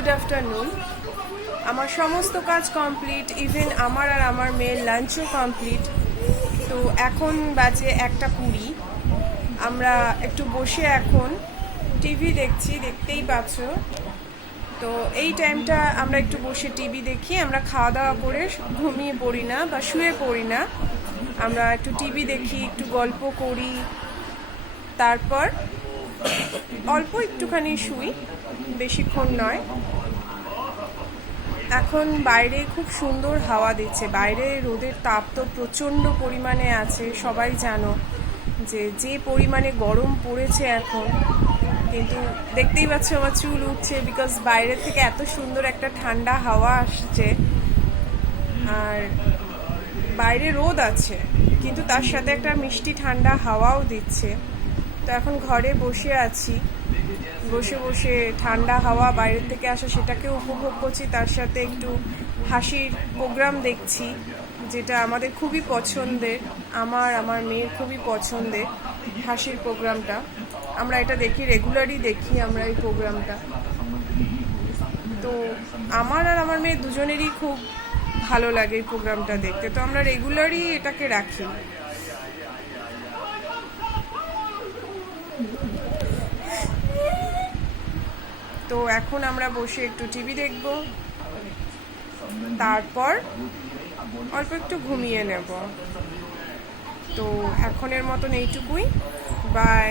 Good afternoon. আমার সমস্ত কাজ কমপ্লিট, ইভেন আমার আর আমার মেয়ের লাঞ্চও কমপ্লিট। তো এখন বাজে 1:20। আমরা একটু বসে এখন টিভি দেখছি, দেখতেই পাচ্ছ। তো এই টাইমটা আমরা একটু বসে টিভি দেখি। আমরা খাওয়া দাওয়া করে ঘুমিয়ে পড়ি না বা শুয়ে পড়ি না, আমরা একটু টিভি দেখি, একটু গল্প করি, তারপর অল্প একটুখানি শুই, বেশিক্ষণ নয়। এখন বাইরে খুব সুন্দর হাওয়া দিচ্ছে। বাইরে রোদের তাপ তো প্রচণ্ড পরিমাণে আছে, সবাই জানো যে পরিমাণে গরম পড়েছে এখন। কিন্তু দেখতেই পাচ্ছ আমার চুল উঠছে, বিকজ বাইরে থেকে এত সুন্দর একটা ঠান্ডা হাওয়া আসছে। আর বাইরে রোদ আছে, কিন্তু তার সাথে একটা মিষ্টি ঠান্ডা হাওয়াও দিচ্ছে। তো এখন ঘরে বসে আছি, বসে বসে ঠান্ডা হাওয়া বাইরের থেকে আসা সেটাকে উপভোগ করছি, তার সাথে একটু হাসির প্রোগ্রাম দেখছি, যেটা আমাদের খুবই পছন্দের। আমার মেয়ের খুবই পছন্দের হাসির প্রোগ্রামটা। আমরা এটা দেখি, রেগুলারই দেখি আমরা এই প্রোগ্রামটা। তো আমার আর আমার মেয়ে দুজনেরই খুব ভালো লাগে এই প্রোগ্রামটা দেখতে, তো আমরা রেগুলারই এটাকে রাখি। তো এখন আমরা বসে একটু টিভি দেখব, তারপর অল্প একটু ঘুমিয়ে নেব। তো এখনের মতন এইটুকুই, বাই।